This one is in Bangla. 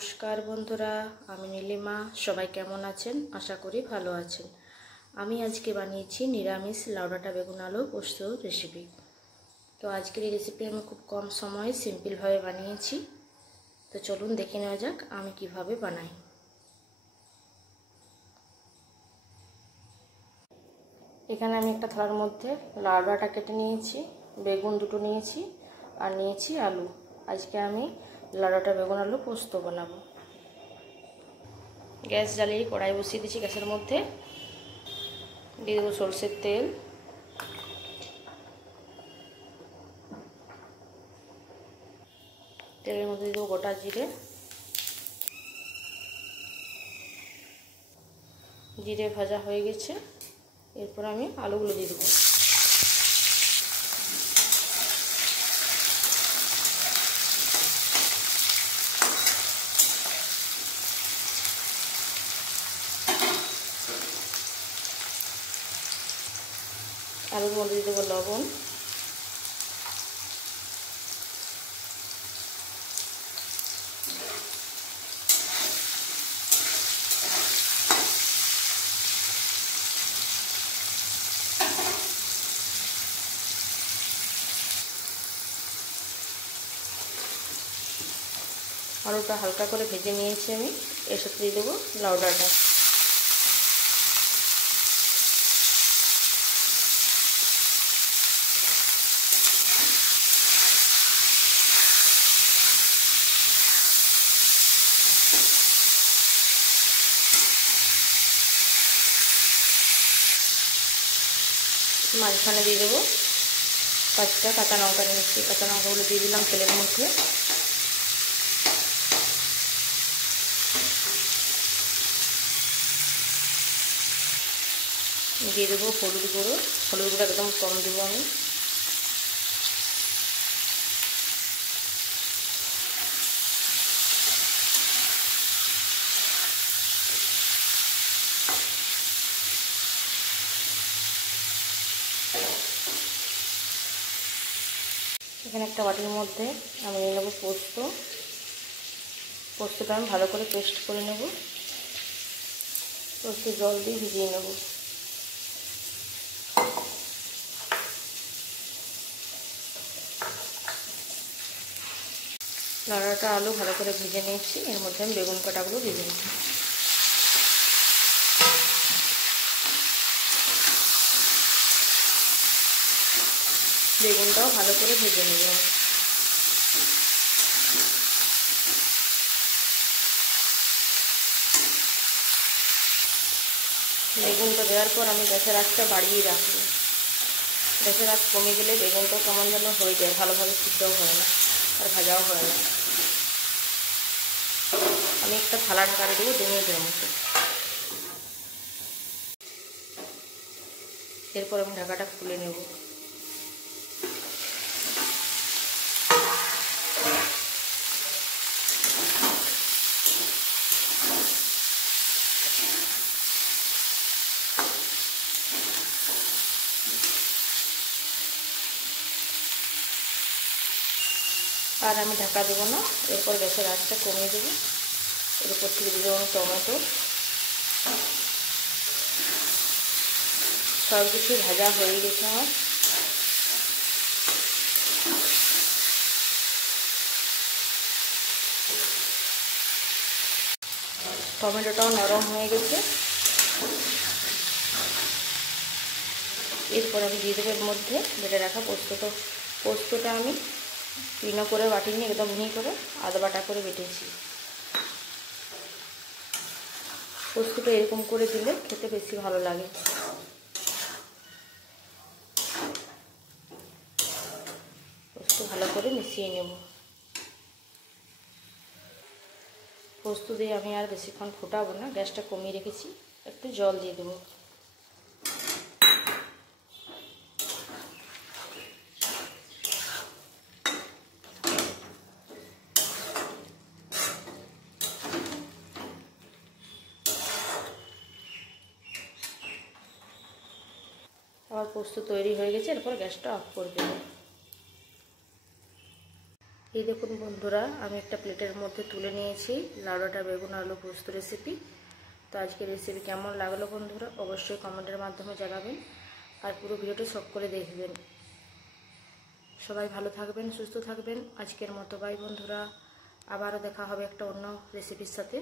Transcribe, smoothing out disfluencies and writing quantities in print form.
নমস্কার বন্ধুরা, আমি নীলিমা। সবাই কেমন আছেন? আশা করি ভালো আছেন। আমি আজকে বানিয়েছি নিরামিষ লাউডাঁটা বেগুন আলু পোস্ত রেসিপি। তো আজকের এই রেসিপি আমি খুব কম সময়ে সিম্পলভাবে বানিয়েছি। তো চলুন দেখে নেওয়া যাক আমি কিভাবে বানাই। এখানে আমি একটা থালার মধ্যে লাউডাঁটা কেটে নিয়েছি, বেগুন দুটো নিয়েছি আর নিয়েছি আলু। আজকে আমি লাউডাঁটা বেগুন আলু পোস্ত বানাবো। গ্যাস জ্বালিয়ে কড়াই বসিয়ে দিয়েছি। গ্যাসের মধ্যে দিয়ে দেবো সরষের তেল, তেলের মধ্যে দিয়ে দেবো গোটা জিরে, জিরে ভাজা হয়ে গেছে। এরপর আমি আলুগুলো দিয়ে দেবো। আলুর মধ্যে দিয়ে দেবো লবণ, আলুটা হালকা করে ভেজে নিয়েছি আমি। এর সাথে দিয়ে দেবো লাউডাঁটা। মাঝখানে দিয়ে দেবো 5টা কাঁচা লঙ্কা নিয়েছি। কাঁচা লঙ্কাগুলো দিয়ে দিলাম তেলের মধ্যে। দিয়ে দেবো হলুদ গুঁড়ো। হলুদ গুঁড়ো একদম কম দেবো আমি। এখানে একটা বাটির মধ্যে আমি নিয়ে নেবো পোস্ত। পোস্তটা আমি ভালো করে পেস্ট করে নেব। পোস্ত জল দিয়ে ভিজিয়ে নেব। লাউডাঁটা আলু ভালো করে ভেজে নিয়েছি। এর মধ্যে আমি বেগুন কাটাগুলো দিয়ে দেবো। বেগুনটাও ভালো করে ভেজে নেব। বেগুনটা দেওয়ার পর আমি গ্যাসের আঁচটা বাড়িয়ে রাখবো। গ্যাসের আঁচ কমে গেলে বেগুনটা কেমন যেন হয়ে যায়, ভালোভাবে সিদ্ধও হয় না আর ভাজাও হয় না। আমি একটা থালা ঢাকা দেবো 2 মিনিটের মতো। এরপর আমি ঢাকাটা খুলে নেব। আর আমি ঢাকা দেবো না। এরপর গ্যাসের আঁচটা কমিয়ে দেবো। এর উপর থেকে দিয়ে দেবো টমেটো। সব কিছু ভাজা হয়ে গেছে আমার। টমেটোটাও নরম হয়ে গেছে। এরপর আমি দিয়ে দেবো এর মধ্যে বেটে রাখা পোস্তটা আমি পিনো করে বাটিনি, একদম মিহি করে আদা বাটা করে বেটেছি। পোস্তটা এরকম করে দিলে খেতে বেশি ভালো লাগে। পোস্ত ভালো করে মিশিয়ে নেব। পোস্ত দিয়ে আমি আর বেশিক্ষণ ফোটাবো না, গ্যাসটা কমিয়ে রেখেছি। একটু জল দিয়ে দেবো। আমার পোস্ত তৈরি হয়ে গেছে। এরপর গ্যাসটা অফ করে দেবো। এই দেখুন বন্ধুরা, আমি একটা প্লেটের মধ্যে তুলে নিয়েছি লাউডাঁটা বেগুন আলু পোস্ত রেসিপি। তো আজকের রেসিপি কেমন লাগলো বন্ধুরা অবশ্যই কমেন্টের মাধ্যমে জানাবেন, আর পুরো ভিডিওটা সব করে দেখবেন। সবাই ভালো থাকবেন, সুস্থ থাকবেন। আজকের মতো বাই বন্ধুরা, আবারও দেখা হবে একটা অন্য রেসিপির সাথে।